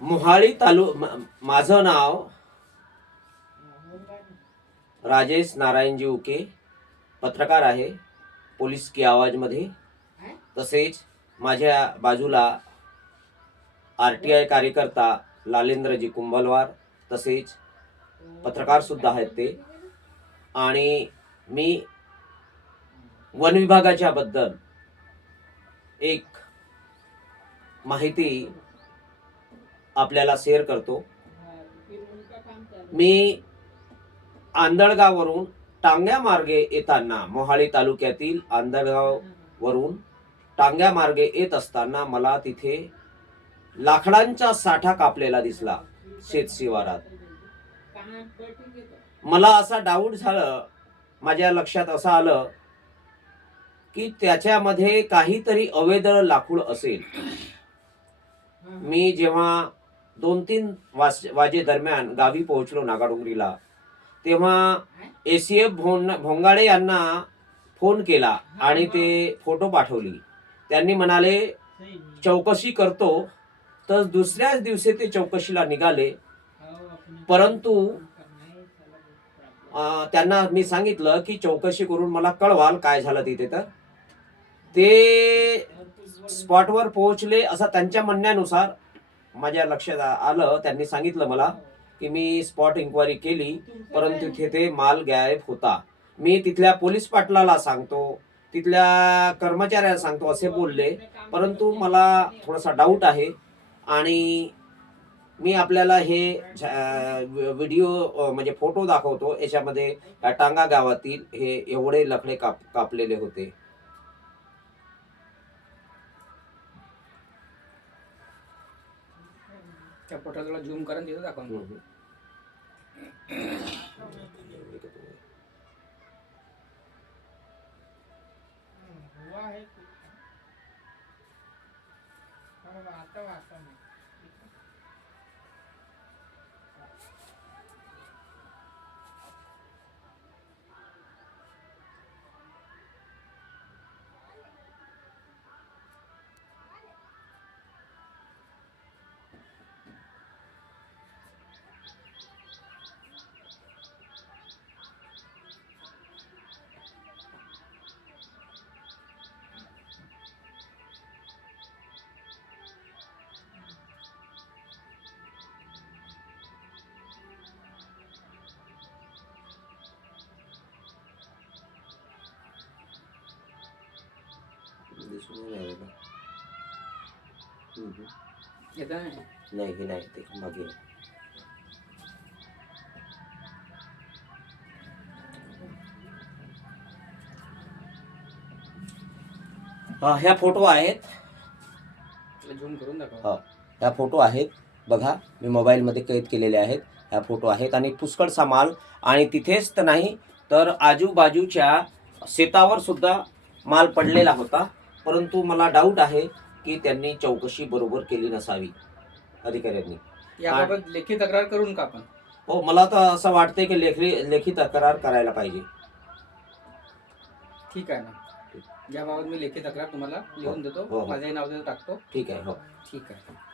मोहाळी माझं नाव राजेश नारायणजी उके, पत्रकार आहे, पोलीस की आवाज मध्ये। तसेच माझ्या बाजूला RTI कार्यकर्ता लालेंद्रजी कुंभलवार, तसेच पत्रकार सुद्धा आहेत ते। आणि मी वन विभागाच्या बद्दल एक माहिती आपल्याला शेअर करतो। मी आंधळगाववरून टांग्या मार्गे येताना, मोहाळी तालुक्यातील आंधळगाव वरून टांग्या मार्गे येत असताना मला तिथे लाकडांचा साठा कापलेला दिसला शेत शिवारात। मला असा डाऊट झाला, माझ्या लक्षात असं आलं की त्याच्यामध्ये काहीतरी अवैध लाकूड असेल। मी जेव्हा 2-3 वाजे दरम्यान गावी पोहोचलो नागाडोंगरीला, तेव्हा ACF भोंगाडे यांना फोन केला आणि ते फोटो पाठवली। त्यांनी म्हणाले चौकशी करतो, तर दुसऱ्याच दिवशी ते चौकशीला निघाले। परंतु त्यांना मी सांगितलं की चौकशी करून मला कळवाल काय झालं तिथे। तर ते स्पॉटवर पोहोचले असं त्यांच्या म्हणण्यानुसार माझ्या लक्षात आलं। त्यांनी सांगितलं मला की मी स्पॉट इन्क्वायरी केली, परंतु तिथे माल गायब होता। मी तिथल्या पोलीस पाटलाला सांगतो, तिथल्या कर्मचाऱ्याला सांगतो असे बोलले। परंतु मला थोडासा डाऊट आहे आणि मी आपल्याला हे व्हिडिओ म्हणजे फोटो दाखवतो। याच्यामध्ये टांगा गावातील हे एवढे लकडे कापलेले होते। त्या फोटोला झूम करून तिथे दाखवून नाही नाही ते मागे ह्या फोटो आहेत। झूम करून दाखव। ह्या फोटो आहेत बघा, मी मोबाईल मध्ये कैद केलेले आहेत। ह्या फोटो आहेत आणि पुष्कळसा माल, आणि तिथेच तर नाही तर आजूबाजूच्या शेतावर सुद्धा माल पडलेला होता। परंतु मला डाऊट आहे की त्यांनी चौकशी बरोबर केली नसावी अधिकाऱ्यांनी। याबाबत लेखी तक्रार करून का आपण? हो, मला तर असं वाटतंय की लेखी तक्रार करायला पाहिजे। ठीक आहे ना, याबाबत मी लेखी तक्रार तुम्हाला लिहून देतो, माझे नाव टाकतो। ठीक आहे, हो ठीक आहे।